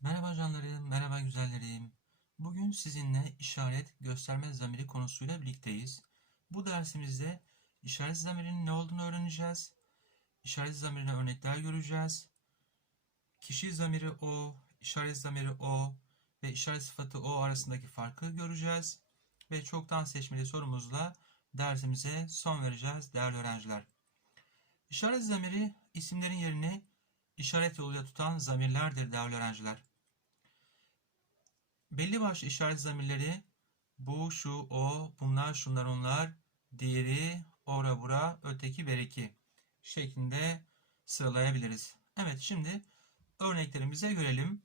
Merhaba canlarım, merhaba güzellerim. Bugün sizinle işaret gösterme zamiri konusuyla birlikteyiz. Bu dersimizde işaret zamirinin ne olduğunu öğreneceğiz. İşaret zamirine örnekler göreceğiz. Kişi zamiri o, işaret zamiri o ve işaret sıfatı o arasındaki farkı göreceğiz. Ve çoktan seçmeli sorumuzla dersimize son vereceğiz değerli öğrenciler. İşaret zamiri isimlerin yerini işaret yoluyla tutan zamirlerdir değerli öğrenciler. Belli başlı işaret zamirleri bu, şu, o, bunlar, şunlar, onlar, diğeri, ora, bura, öteki, beriki şeklinde sıralayabiliriz. Evet şimdi örneklerimize görelim.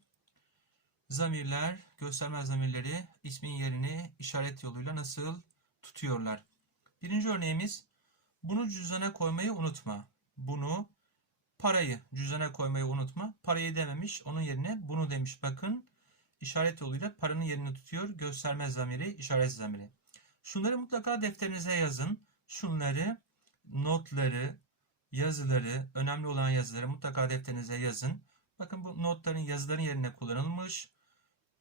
Zamirler, gösterme zamirleri ismin yerini işaret yoluyla nasıl tutuyorlar? Birinci örneğimiz bunu cüzdana koymayı unutma. Bunu parayı cüzdana koymayı unutma. Parayı dememiş onun yerine bunu demiş bakın işaret yoluyla paranın yerini tutuyor. Gösterme zamiri, işaret zamiri. Şunları mutlaka defterinize yazın. Şunları, notları, yazıları, önemli olan yazıları mutlaka defterinize yazın. Bakın bu notların yazıların yerine kullanılmış.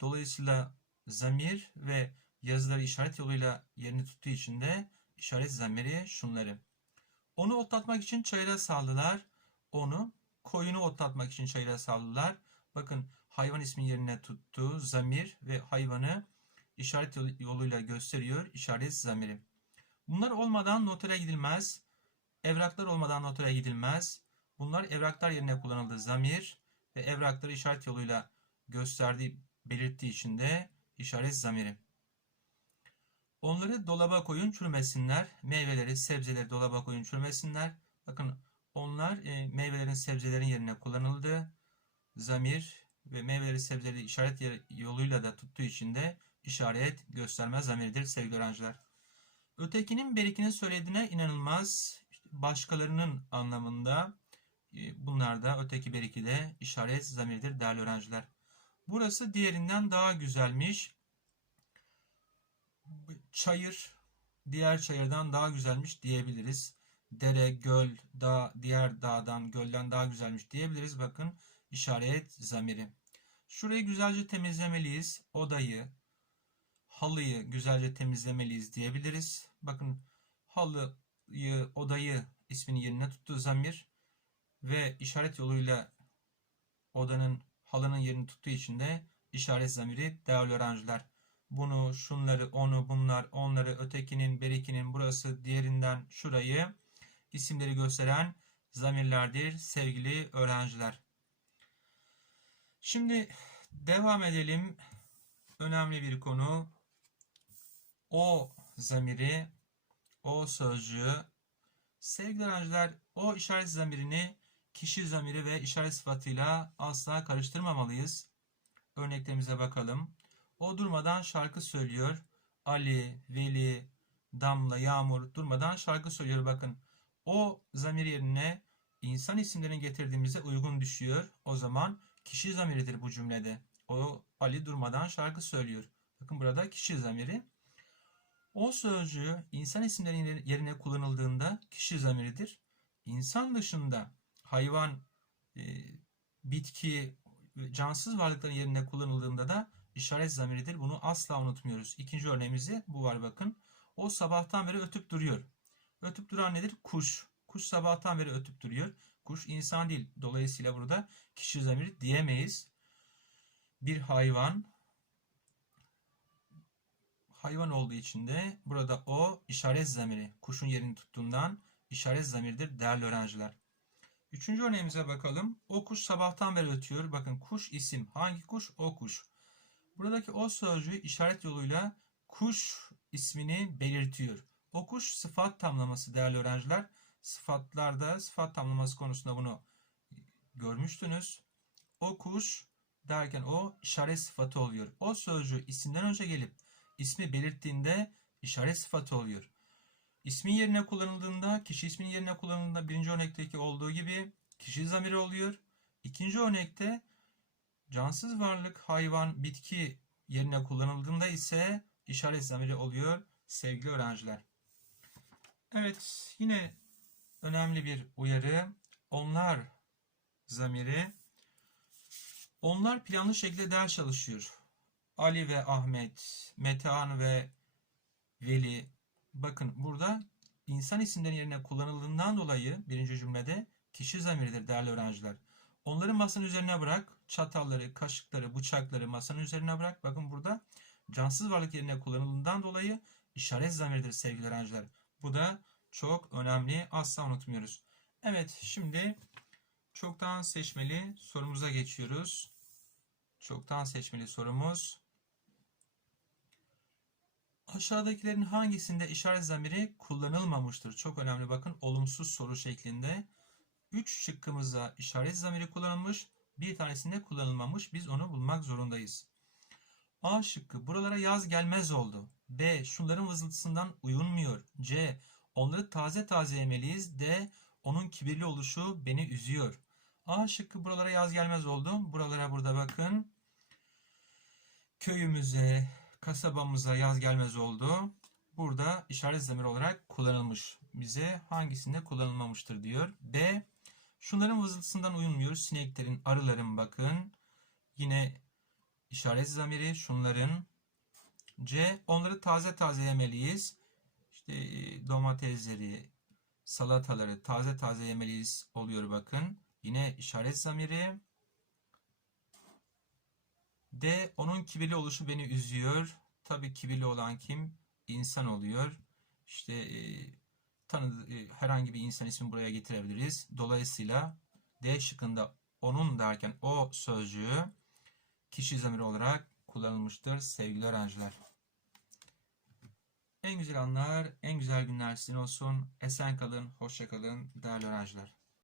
Dolayısıyla zamir ve yazıları işaret yoluyla yerini tuttuğu için de işaret zamiri şunları. Onu otlatmak için çayıra saldılar. Onu koyunu otlatmak için çayıra saldılar. Bakın hayvan ismi yerine tuttu zamir ve hayvanı işaret yoluyla gösteriyor işaret zamiri. Bunlar olmadan notere gidilmez. Evraklar olmadan notere gidilmez. Bunlar evraklar yerine kullanıldı zamir ve evrakları işaret yoluyla gösterdiği belirttiği için de işaret zamiri. Onları dolaba koyun çürümesinler. Meyveleri, sebzeleri dolaba koyun çürümesinler. Bakın onlar e, meyvelerin, sebzelerin yerine kullanıldı. Zamir ve meyveleri, sebzeleri işaret yoluyla da tuttuğu için de işaret gösterme zamiridir sevgili öğrenciler. Ötekinin berikinin söylediğine inanılmaz başkalarının anlamında e, bunlar da öteki beriki de işaret zamiridir değerli öğrenciler. Burası diğerinden daha güzelmiş. Çayır diğer çayırdan daha güzelmiş diyebiliriz. Dere, göl, dağ, diğer dağdan, gölden daha güzelmiş diyebiliriz. Bakın işaret zamiri. Şurayı güzelce temizlemeliyiz. Odayı, halıyı güzelce temizlemeliyiz diyebiliriz. Bakın halıyı, odayı ismini yerine tuttuğu zamir ve işaret yoluyla odanın, halının yerini tuttuğu için de işaret zamiri değerli öğrenciler. Bunu, şunları, onu, bunlar, onları, ötekinin, berikinin, burası, diğerinden, şurayı isimleri gösteren zamirlerdir sevgili öğrenciler. Şimdi devam edelim. Önemli bir konu. O zamiri, o sözcüğü. Sevgili öğrenciler, o işaret zamirini kişi zamiri ve işaret sıfatıyla asla karıştırmamalıyız. Örneklerimize bakalım. O durmadan şarkı söylüyor. Ali, Veli, Damla, Yağmur durmadan şarkı söylüyor. Bakın o zamir yerine insan isimlerini getirdiğimizde uygun düşüyor. O zaman kişi zamiridir bu cümlede. O Ali durmadan şarkı söylüyor. Bakın burada kişi zamiri. O sözcüğü insan isimlerinin yerine kullanıldığında kişi zamiridir. İnsan dışında hayvan, e, bitki, cansız varlıkların yerine kullanıldığında da işaret zamiridir. Bunu asla unutmuyoruz. İkinci örneğimizde bu var bakın. O sabahtan beri ötüp duruyor. Ötüp duran nedir? Kuş. Kuş sabahtan beri ötüp duruyor. Kuş insan değil. Dolayısıyla burada kişi zamiri diyemeyiz. Bir hayvan hayvan olduğu için de burada o işaret zamiri. Kuşun yerini tuttuğundan işaret zamiridir değerli öğrenciler. Üçüncü örneğimize bakalım. O kuş sabahtan beri ötüyor. Bakın kuş isim. Hangi kuş? O kuş. Buradaki o sözcüğü işaret yoluyla kuş ismini belirtiyor. O kuş sıfat tamlaması değerli öğrenciler. Sıfatlarda sıfat tamlaması konusunda bunu görmüştünüz. O kuş derken o işaret sıfatı oluyor. O sözcüğü isimden önce gelip ismi belirttiğinde işaret sıfatı oluyor. İsmin yerine kullanıldığında, kişi isminin yerine kullanıldığında birinci örnekteki olduğu gibi kişi zamiri oluyor. İkinci örnekte cansız varlık, hayvan, bitki yerine kullanıldığında ise işaret zamiri oluyor sevgili öğrenciler. Evet yine önemli bir uyarı. Onlar zamiri Onlar planlı şekilde ders çalışıyor. Ali ve Ahmet, Metehan ve Veli. Bakın burada insan isimleri yerine kullanıldığından dolayı birinci cümlede kişi zamiridir değerli öğrenciler. Onları masanın üzerine bırak. Çatalları, kaşıkları, bıçakları masanın üzerine bırak. Bakın burada cansız varlık yerine kullanıldığından dolayı işaret zamiridir sevgili öğrenciler. Bu da çok önemli. Asla unutmuyoruz. Evet şimdi çoktan seçmeli sorumuza geçiyoruz. Çoktan seçmeli sorumuz. Aşağıdakilerin hangisinde işaret zamiri kullanılmamıştır? Çok önemli bakın olumsuz soru şeklinde. 3 şıkkımızda işaret zamiri kullanılmış, bir tanesinde kullanılmamış. Biz onu bulmak zorundayız. A şıkkı buralara yaz gelmez oldu. B şunların vızıltısından uyunmuyor. C onları taze taze yemeliyiz. D onun kibirli oluşu beni üzüyor. A şıkkı buralara yaz gelmez oldu. Buralara burada bakın. Köyümüze, kasabamıza yaz gelmez oldu. Burada işaret zamiri olarak kullanılmış. Bize hangisinde kullanılmamıştır diyor. B. Şunların vızıltısından uyumuyor. Sineklerin, arıların bakın. Yine işaret zamiri şunların. C. Onları taze taze yemeliyiz. İşte domatesleri, salataları taze taze yemeliyiz oluyor bakın. Yine işaret zamiri. D. Onun kibirli oluşu beni üzüyor. Tabii kibirli olan kim? İnsan oluyor. İşte e, tanıdığı e, herhangi bir insan ismi buraya getirebiliriz. Dolayısıyla D şıkkında onun derken o sözcüğü kişi zamiri olarak kullanılmıştır sevgili öğrenciler. En güzel anlar, en güzel günler sizin olsun. Esen kalın, hoşça kalın değerli öğrenciler.